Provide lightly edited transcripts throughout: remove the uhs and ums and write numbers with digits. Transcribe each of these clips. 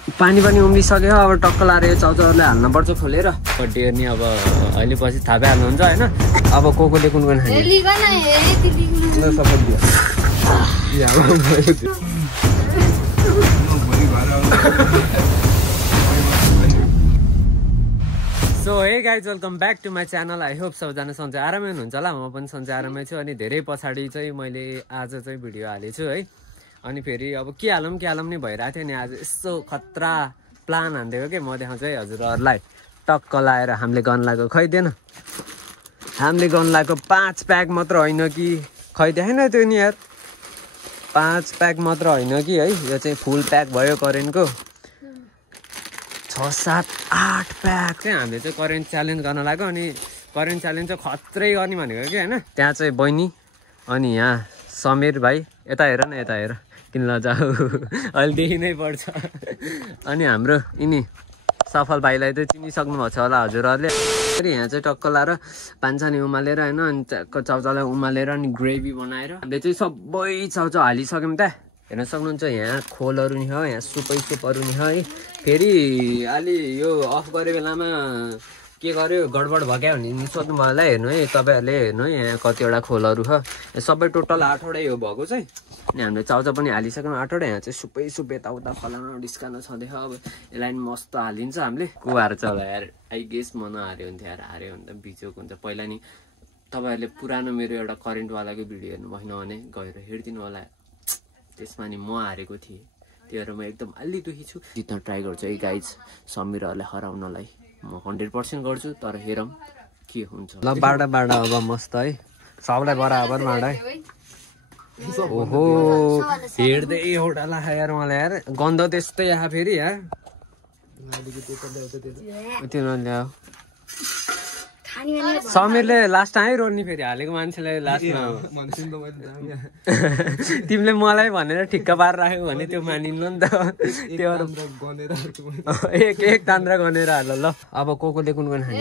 पानी पनि उम्लिसक्यो अब टक्क लाएर यो चाउचाउलाई हाल्नुपर्छ खोलेर बर्थडे नि अब अहिले पछि थाहा पाइहाल्नुहुन्छ होइन अब को कोले कुन कुन खाने सो hey guys welcome back to my channel I hope सबजना सन्चै आरामै हुनुहुन्छ होला म पनि सन्चै आरामै छु अनि धेरै पछाडि चाहिँ मैले आज चाहिँ भिडियो हालेको छु है अनि फेरि अब के हालौँ नि भइरहेको थियो नि आज यस्तो खतरा प्लान हान्दिएको कि म देखाउँछु है हजुरहरूलाई टक्क लाएर हामीले गन लगाएको खैदिएन हामीले गन लगाएको 5 प्याक मात्र होइन कि खै देखेन त्यो नि यार 5 प्याक मात्र होइन कि है यो चाहिँ फुल प्याक भयो करेन्टको 6, 7, 8 प्याक चाहिँ हामीले चाहिँ करेन्ट च्यालेन्ज गर्न लाग्यो अनि करेन्ट च्यालेन्ज चाहिँ खत्रै गर्ने भनेको कि होइन त्यहाँ चाहिँ बहिनी अनि यहाँ समीर भाइ यता हेर न यता हेर किन लजाऊ अहिले देखि नै पर्छ अनि हाम्रो यिनी सफल भाइलाई चाहिँ चिनिसक्नु भएको छ होला हजुरहरूले फेरि यहाँ चाहिँ टक्क लाएर पान्छानी उमालेर होइन अनि चाउचाउलाई उमालेर अनि ग्रेभी बनाएर हामीले चाहिँ सबै चाउचाउ हालिसक्यौँ त हेर्न सक्नुहुन्छ यहाँ खोलहरू नि हो यहाँ सुपहरू नि है फेरि अलि यो अफ गरे बेलामा के गर्यो गडबड भग्यो भने सोध्नु मलाई हेर्नु है तपाईँहरूले हेर्नु है यहाँ कतिवटा खोलहरू छ सबै टोटल 8वटै यो भएको चाहिँ अनि हामीले चाउचाउ पनि हालिसक्यौँ 8वटा यहाँ चाहिँ सुपै यताउता फलाउन डिस्कान छँदैछ अब यसलाई पनि मस्त हालिन्छ हामीले को हार्छ होला यार आई गेस म नहार्यो हुन्थ्यो यार हार्यो भने त बिजोक हुन्छ पहिला नि तपाईँहरूले पुरानो मेरो एउटा करेन्टवालाको भिडियो हेर्नु भएन भने गएर हेरिदिनु होला त्यसमा नि म हारेको थिएँ त्यो भएर म एकदम अलि दुखी छु जित्न ट्राई गर्छु है गाइज समीरहरूलाई हराउनलाई म 100% गर्छु तर हेरौँ के हुन्छ ल बाडा अब मस्त है सबलाई बराबर बाडा है ओहो हेर्दै एउटा लाखा यार मलाई यार गन्ध त्यस्तै आयो फेरि यार त्यो नल्याऊ समीरले लास्ट टाइम रोड्ने फेरि हालेको मान्छेलाई लास्टमा तिमीले मलाई भनेर ठिक्क पार राख्यौ भने त्यो मानिन्न नि त त्यो एक तान्द्रा गनेर हाल ल अब कोले कुन कुन खाने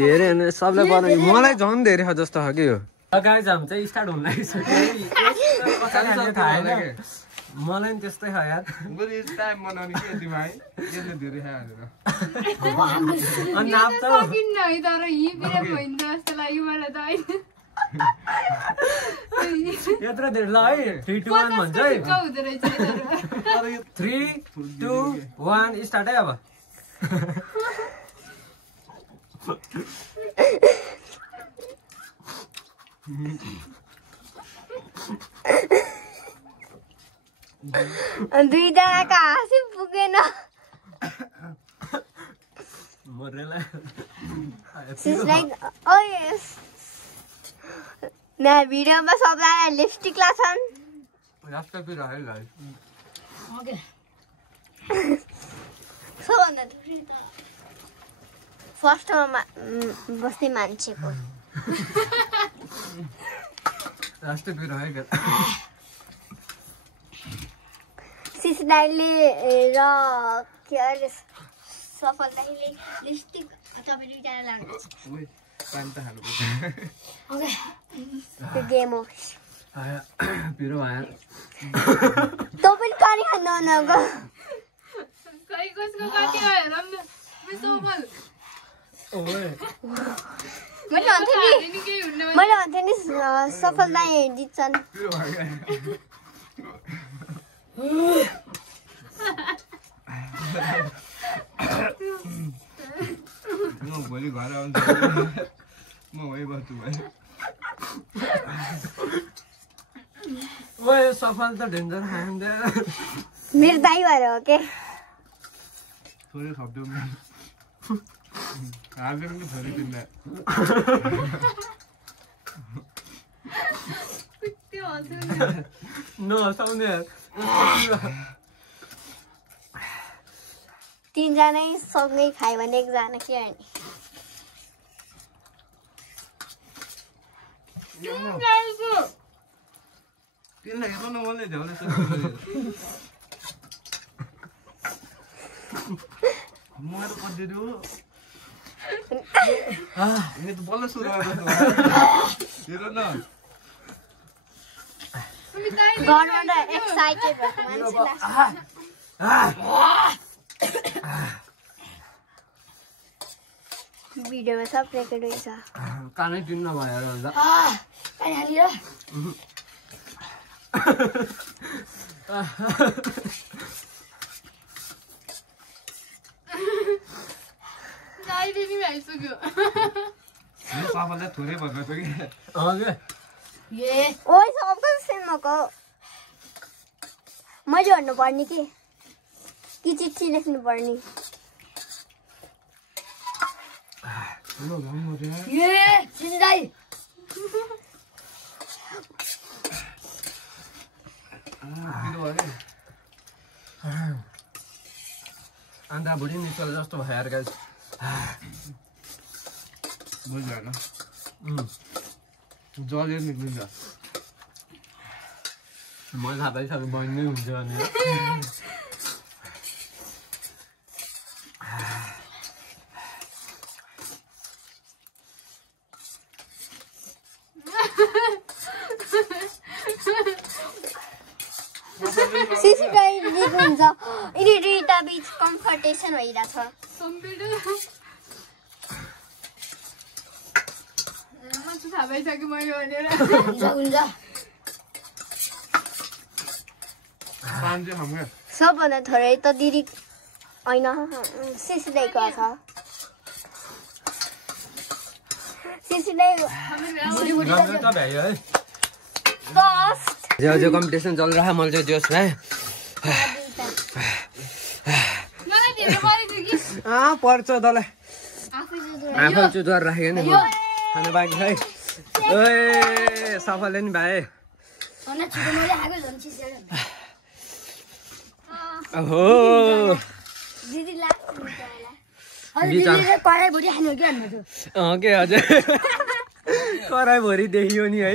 धेरै सबलाई बनायो मलाई झन् धेरै छ जस्तो हो कि यो गाइज हामी चाहिँ स्टार्ट हुन लागिसक्यो मलाई नि त्यस्तै छ यार यत्रो धेरै ल है 3, 2, 1 भन्छ है 3, 2, 1 स्टार्ट है अब दुईजनाको हाँसी पुगेन भिडियोमा सबैजना लिपस्टिक लाग्छन् फर्स्टमा बस्ने मान्छेको सिसदाइले र के अरे सफलताले लिपस्टिक तपाईँ दुईजना लाग्नुहुन्छ त्यो गेम हो तपाईँ पानी खानु नगो मैले भन्थेँ नि सफलता जित्छन् भोलि घर आउँछ म भइबस्छु भाइ सफल त डेन्जर खाँदै मेरो दाइ भएर हो के थोरै खप्दो हाल्दै पनि थोरै दिँदा नहसाउने तीनजनै सँगै खायो भने एकजना के अनि तिनलाई हेर्नु न मलाई झ्याउले मेरो कतिदियो यो त बल्ल सुरु गरेको हेर न घरबाट एक्साइटेड भएको मान्छे भिडियोमा सब रेकर्ड हुन्छ कानै दिन्न भएर होला पापाले थोरै भएको थियो कि हजुर ओइ सबको सेमको मैले भन्नु पर्ने कि चिठी लेख्नु पर्ने अन्त भुँडी निचल जस्तो भयो गाइस बुझ्यो होइन जले निक्लिन्छ मैले थाहा पाइसक्यो बन्नै हुन्छ भनेर सिसिटाइली हुन्छ इरिटा बीच कम्फर्टेसन भइरहेछ सबभन्दा थोरै त दिदी होइन सिसिटाइको छ सिसिटाइ जो कम्पिटिसन चल रहा है मैले चाहिँ जोस भाइ पर्छ तँलाई आफै चुतुवार राखेको नि खानु बाँकी है ओए सफलले नि भाइ हो के हजुर कराइभरि देखियो नि है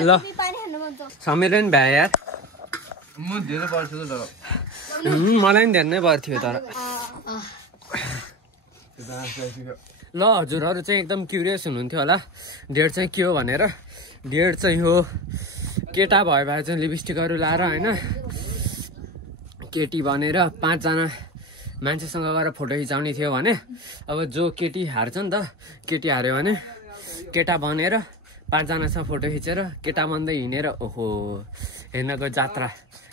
ल समीर नि भ्या यार म धेरै पर्थ्यो त तर मलाई नि धेरै पर्थ्यो तर ल हजुरहरू चाहिँ एकदम क्युरियस हुनुहुन्थ्यो होला डेट चाहिँ के हो भनेर डेट चाहिँ हो केटा भयो भए चाहिँ लिपस्टिकहरू लाएर होइन केटी भनेर 5 जना मान्छेसँग गएर फोटो खिचाउने थियो भने अब जो केटी हार्छ नि त केटी हार्यो भने केटा बनेर 5 जनासँग फोटो खिचेर केटा बन्दै हिँडेर ओहो हेर्नको जात्रा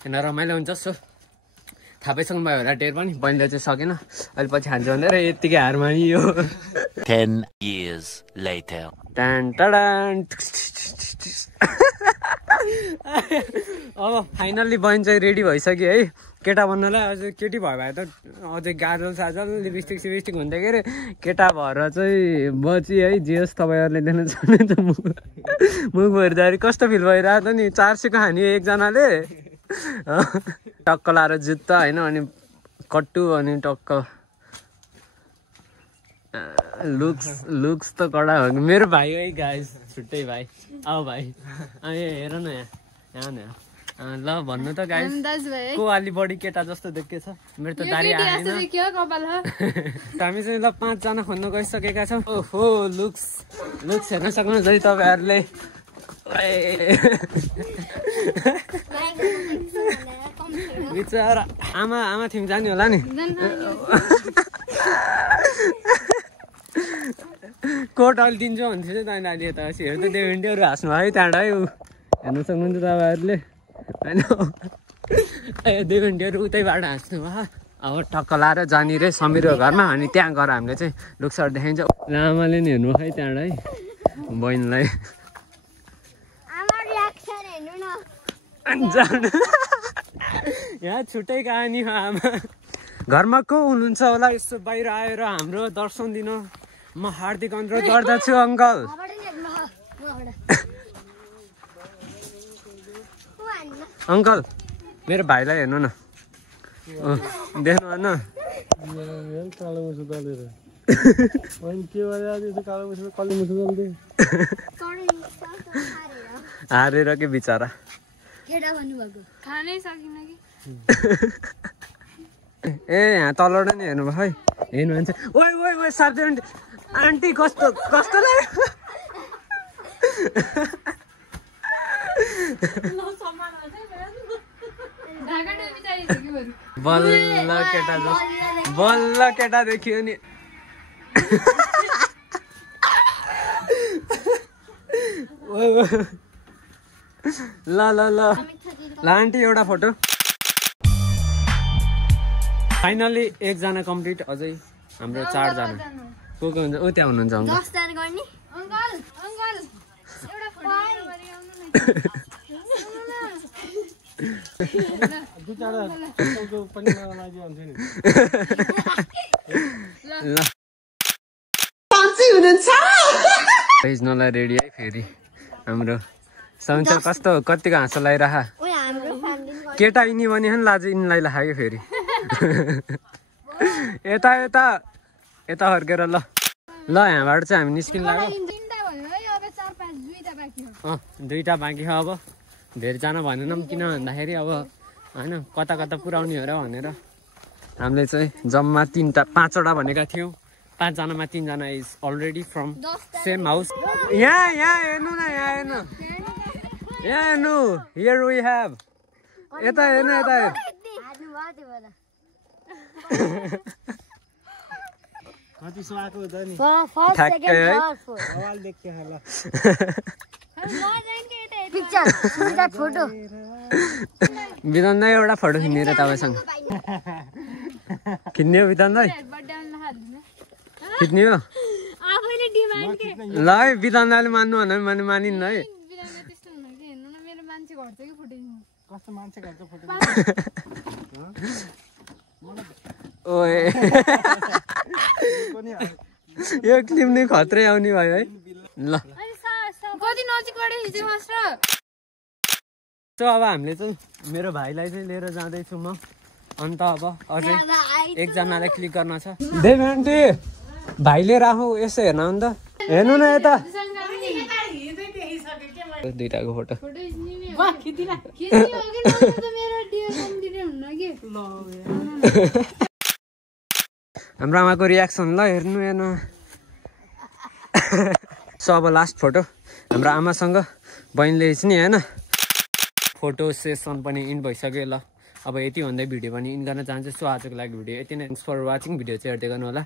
हेर्न रमाइलो हुन्छ सो थाहा पाइसक्नु भयो होला डेट पनि बहिनीले चाहिँ सकेन अहिले पछि खान्छ भनेर यत्तिकै हार मानियो 10 years later अब फाइनल्ली बहिनी चाहिँ रेडी भइसक्यो है केटा बन्नलाई अझै केटी भयो भए त अझै गाजल साजल लिपस्टिक सिपस्टिक हुन्थ्यो के अरे केटा भएर चाहिँ बची है जे होस् तपाईँहरूले देख्न सक्नुहुन्छ मुख भरिदाखेरि कस्तो फिल भइरहेको त नि 400 को खाने एकजनाले टक्क लाएर जुत्ता होइन अनि कट्टु अनि टक्क लुक्स त कडा हो मेरो भाइ है गाइस छुट्टै भाइ आऊ भाइ हेर न यहाँ न ल भन्नु त गाइस को अलि बढी केटा जस्तो देखेछ मेरो त दारी आएन हामी चाहिँ ल 5 जना खोज्न गइसकेका छौँ ओहो लुक्स हेर्न सक्नुहुन्छ है तपाईँहरूले बिचरा आमा थियौँ जाने होला नि कोट अलि दिन्छु भन्थ्यो चाहिँ तैँले अहिले यता हेर त त्यो भिन्डीहरू हाँस्नु भयो त्यहाँबाट है हेर्न सक्नुहुन्छ तपाईँहरूले होइन 2 घन्टीहरू उतैबाट हाँस्नु भयो अब टक्क लाएर जाने रे समीरको घरमा अनि त्यहाँ गएर हामीले चाहिँ लुक्सहरू देखाइन्छ आमाले नि हेर्नु है त्यहाँबाट है बहिनीलाई यहाँ छुट्टै कहानी हो आमा घरमा को हुनुहुन्छ होला यस्तो बाहिर आएर हाम्रो दर्शन दिन म हार्दिक अनुरोध गर्दछु अङ्कल अङ्कल मेरो भाइलाई हेर्नु न देख्नु भएन हारेर के बिचरा ए यहाँ तलबाट नि हेर्नु भयो है हेर्नु भन्छ ओइ 7 आन्टी कस्तो कस्तो लाग्यो बल्ल केटा देखियो नि ल ल ल ल आन्टी एउटा फोटो फाइनली एकजना कम्प्लिट अझै हाम्रो 4 जना को हुन्छ ओ त्यहाँ हुनुहुन्छ अङ्कल 10 जना गर्ने अङ्कल अङ्कल एउटा फोटो भेज्नलाई रेडी है फेरि हाम्रो सन्चर कस्तो कतिको हाँसो लगाइरह केटा यिनी भने लाज यिनीलाई लाग्यो फेरि यता यता यता फर्केर ल ल यहाँबाट चाहिँ हामी निस्किन लाग्यो 2टा बाँकी छ अब धेरैजना भनेनौँ किन भन्दाखेरि अब होइन कता कता पुऱ्याउने हो र भनेर हामीले चाहिँ जम्मा 5वटा भनेका थियौँ 5 जनामा 3 जना is already from same house यहाँ हेर्नु न यहाँ हेर्नु हियर वी हेभ यता हेर्नु यता कति सुहाएको हुन्छ नि ठ्याक्कै है सवाल देख्यो होला फोटो विधान दाइ एउटा फोटो खिच्ने र तपाईँसँग खिच्ने हो विधान दाइ खिच्ने हो ल है विधान दाइले मान्नु भने मैले मानिन्न है कस्तो मान्छे घरको फोटो ओए यो क्लिप नै खत्रै आउने भयो है ल कति नजिकबाट खिचेकोस् र सो अब हामीले चाहिँ मेरो भाइलाई चाहिँ लिएर जाँदैछु म अन्त अब अझै एकजनालाई क्लिक गर्न छ देवी आन्टी भाइ लिएर आऊ यसो हेर्न अन्त हेर्नु न यता 2टाको फोटो हाम्रो आमाको रियाक्सन ल हेर्नु हेर्नु सो अब लास्ट फोटो हाम्रो आमासँग बहिनीले नि होइन फोटो सेसन पनि इन्ड भइसक्यो ल अब यति भन्दै भिडियो पनि इन गर्न चाहन्छु सो आजको लागि भिडियो यति नै थ्याङ्क्स फर वाचिङ भिडियो चाहिँ हेर्दै गर्नु होला